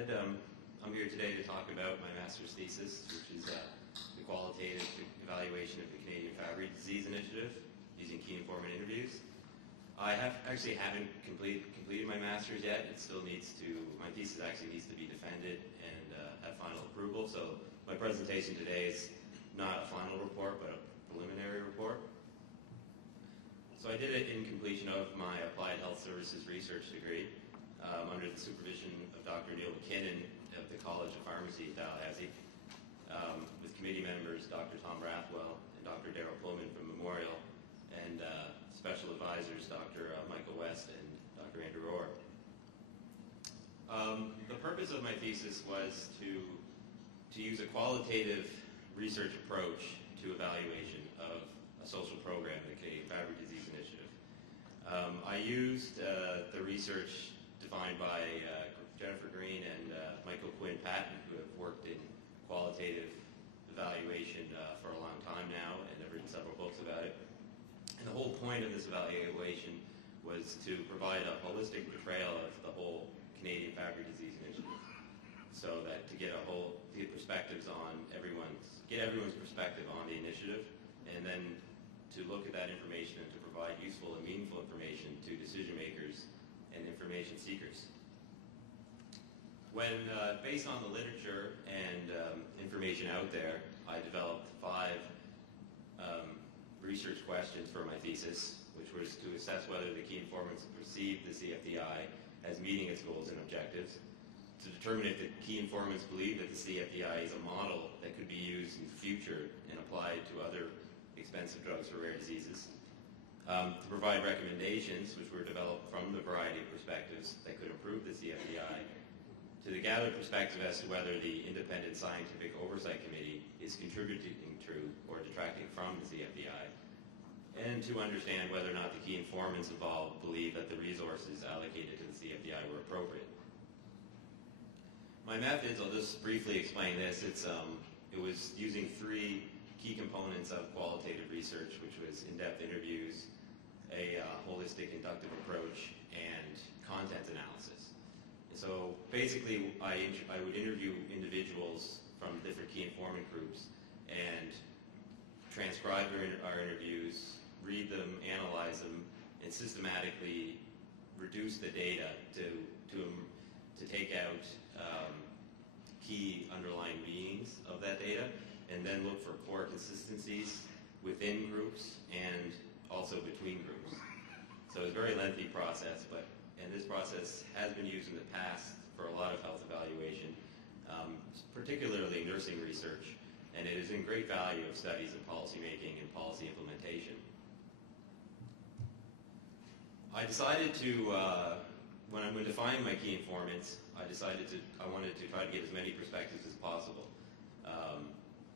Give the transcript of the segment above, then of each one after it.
Ed. I'm here today to talk about my master's thesis, which is the qualitative evaluation of the Canadian Fabry Disease Initiative using key informant interviews. I haven't completed my master's yet. It still needs to, my thesis actually needs to be defended and have final approval. So my presentation today is not a final report, but a preliminary report. So I did it in completion of my Applied Health Services research degree under the supervision of Dr. Neil McKinnon of the College of Pharmacy at Tallahassee, with committee members Dr. Tom Rathwell and Dr. Darrell Pullman from Memorial, and special advisors Dr. Michael West and Dr. Andrew Orr. The purpose of my thesis was to use a qualitative research approach to evaluation of a social program, the Canadian Fabry Disease Initiative. I used the research defined by Jennifer Green and Michael Quinn Patton, who have worked in qualitative evaluation for a long time now and have written several books about it. And the whole point of this evaluation was to provide a holistic portrayal of the whole Canadian Fabry Disease Initiative, so that to get perspectives on get everyone's perspective on the initiative, and then to look at that information and to provide useful and meaningful information to decision makers and information seekers. When based on the literature and information out there, I developed 5 research questions for my thesis, which was to assess whether the key informants perceived the CFDI as meeting its goals and objectives, to determine if the key informants believe that the CFDI is a model that could be used in the future and applied to other expensive drugs for rare diseases, to provide recommendations which were developed from the variety of perspectives that could improve the CFDI, to gather perspective as to whether the Independent Scientific Oversight Committee is contributing to or detracting from the CFDI, and to understand whether or not the key informants involved believe that the resources allocated to the CFDI were appropriate. My methods, I'll just briefly explain this. It was using 3 key components of qualitative research, which was in-depth interviews, a holistic inductive approach, and content analysis. So basically, I would interview individuals from different key informant groups and transcribe our interviews, read them, analyze them, and systematically reduce the data to take out key underlying meanings of that data, and then look for core consistencies within groups and also between groups. So it's a very lengthy process, and this process has been used in the past for a lot of health evaluation, particularly nursing research, and it is in great value of studies in policy making and policy implementation. I decided to, when I'm defining my key informants, I wanted to try to get as many perspectives as possible.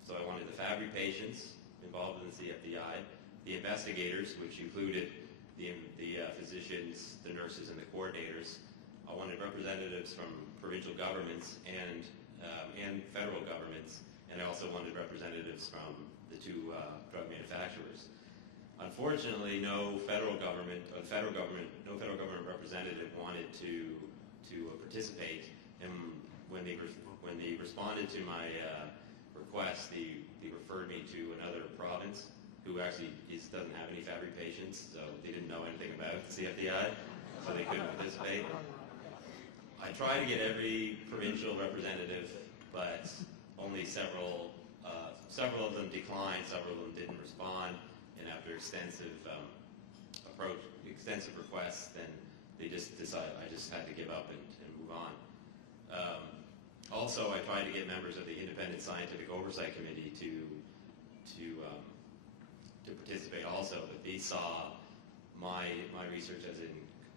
So I wanted the Fabry patients involved in the CFDI, the investigators, which included the physicians, the nurses, and the coordinators. I wanted representatives from provincial governments and federal governments, and I also wanted representatives from the 2 drug manufacturers. Unfortunately, no federal government representative wanted to participate, and when they responded to my request, they referred me to another province who actually doesn't have any Fabry patients, so they didn't know anything about the CFDI, so they couldn't participate. I tried to get every provincial representative, but only several of them declined, several of them didn't respond, and after extensive requests, then they just decided I just had to give up and move on. Also, I tried to get members of the Independent Scientific Oversight Committee to participate also, but they saw my research as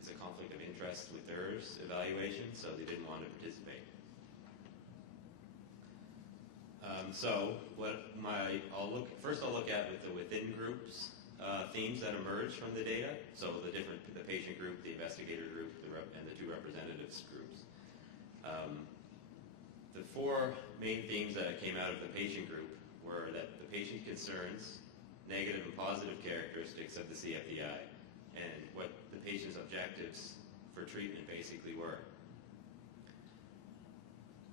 a conflict of interest with theirs evaluation, so they didn't want to participate. First I'll look at the within groups themes that emerge from the data. So the patient group, the investigator group, and the 2 representatives groups. The 4 main themes that came out of the patient group were that the patient concerns, negative and positive characteristics of the CFDI, and what the patient's objectives for treatment basically were.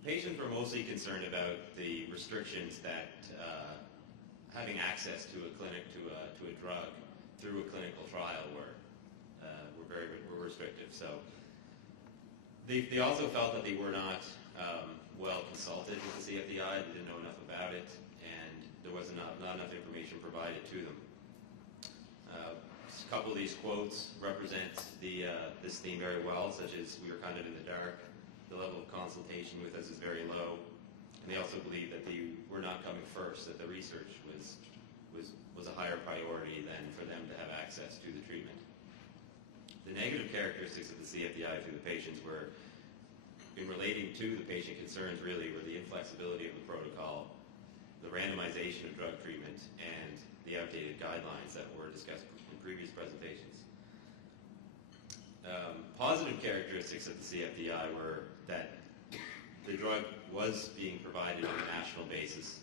patients were mostly concerned about the restrictions that having access to a clinic to a drug through a clinical trial were restrictive. So they also felt that they were not well consulted with the CFDI. They didn't know enough about it, and there was not enough information provided to them. A couple of these quotes represent this theme very well, such as "we were kind of in the dark," "the level of consultation with us is very low," and they also believed that they were not coming first, that the research was a higher priority than for them to have access to the treatment. The negative characteristics of the CFDI through the patients were, in relating to the patient concerns really, were the inflexibility of the protocol, the randomization of drug treatment, and the outdated guidelines that were discussed in previous presentations. Positive characteristics of the CFDI were that the drug was being provided on a national basis,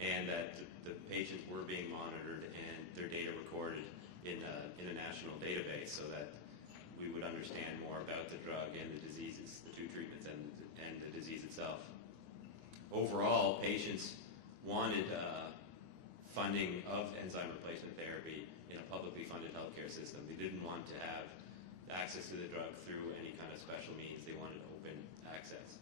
and that the patients were being monitored and their data recorded in a national database, so that we would understand more about the drug and the diseases, the two treatments, and the disease itself. Overall, patients wanted funding of enzyme replacement therapy in a publicly funded healthcare system. They didn't want to have access to the drug through any kind of special means. They wanted open access.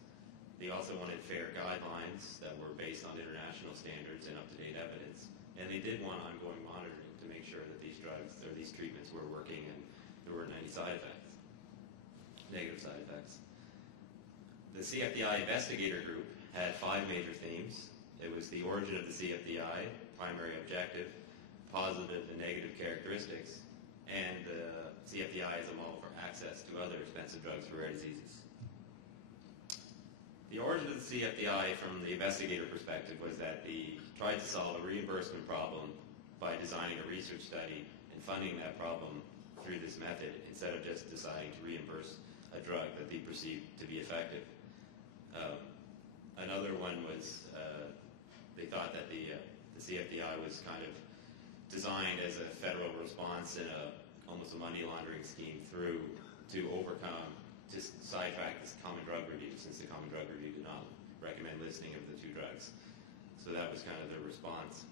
They also wanted fair guidelines that were based on international standards and up-to-date evidence. And they did want ongoing monitoring to make sure that these drugs or these treatments were working and there weren't any side effects, negative side effects. The CFDI investigator group had 5 major themes. It was the origin of the CFDI, primary objective, positive and negative characteristics, and the CFDI as a model for access to other expensive drugs for rare diseases. The origin of the CFDI from the investigator perspective was that they tried to solve a reimbursement problem by designing a research study and funding that problem through this method instead of just deciding to reimburse a drug that they perceived to be effective. Another one was they thought that the CFDI was kind of designed as a federal response in almost a money laundering scheme to overcome, to sidetrack this common drug review, since the common drug review did not recommend listing of the 2 drugs. So that was kind of their response.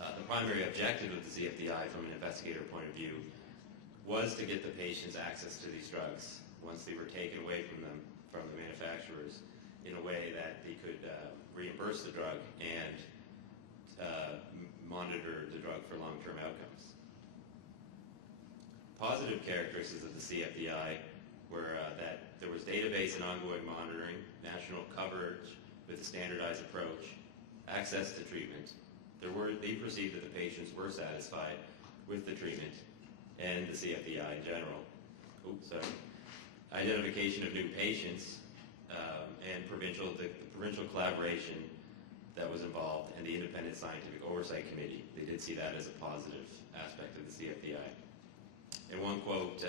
The primary objective of the CFDI from an investigator point of view was to get the patients access to these drugs once they were taken away from them, from the manufacturers, in a way that they could reimburse the drug and monitor the drug for long-term outcomes. Positive characteristics of the CFDI were that there was database and ongoing monitoring, national coverage with a standardized approach, access to treatment. They perceived that the patients were satisfied with the treatment and the CFDI in general. Identification of new patients and the provincial collaboration that was involved, and the independent scientific oversight committee. They did see that as a positive aspect of the CFDI. And one quote,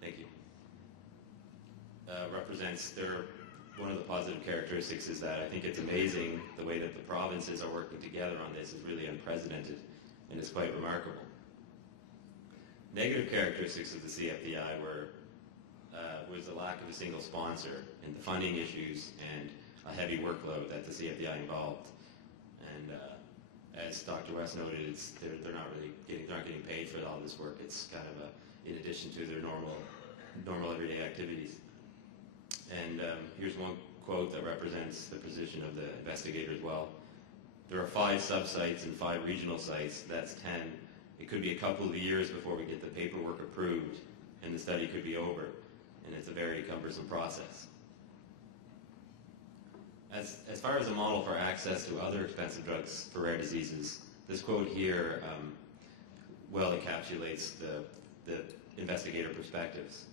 thank you, represents one of the positive characteristics is that I think it's amazing the way that the provinces are working together on this is really unprecedented, and it's quite remarkable. Negative characteristics of the CFDI was the lack of a single sponsor and the funding issues and a heavy workload that the CFDI involved. And as Dr. West noted, they're not getting paid for all this work. It's kind of in addition to their normal everyday activities. And here's one quote that represents the position of the investigator as well. There are 5 sub-sites and 5 regional sites. That's 10. It could be a couple of years before we get the paperwork approved, and the study could be over. And it's a very cumbersome process. As far as a model for access to other expensive drugs for rare diseases, this quote here well encapsulates the investigator perspectives.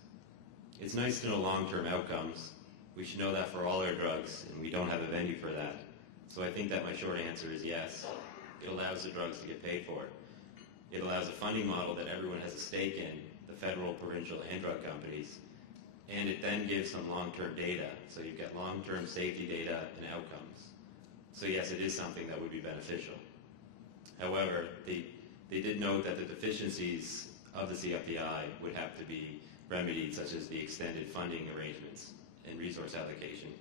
It's nice to know long-term outcomes. We should know that for all our drugs, and we don't have a venue for that. So I think that my short answer is yes. It allows the drugs to get paid for. It allows a funding model that everyone has a stake in, the federal, provincial, and drug companies. And it then gives some long-term data. So you get long-term safety data and outcomes. So yes, it is something that would be beneficial. However, they did note that the deficiencies of the CFDI would have to be remedied, such as the extended funding arrangements and resource allocation.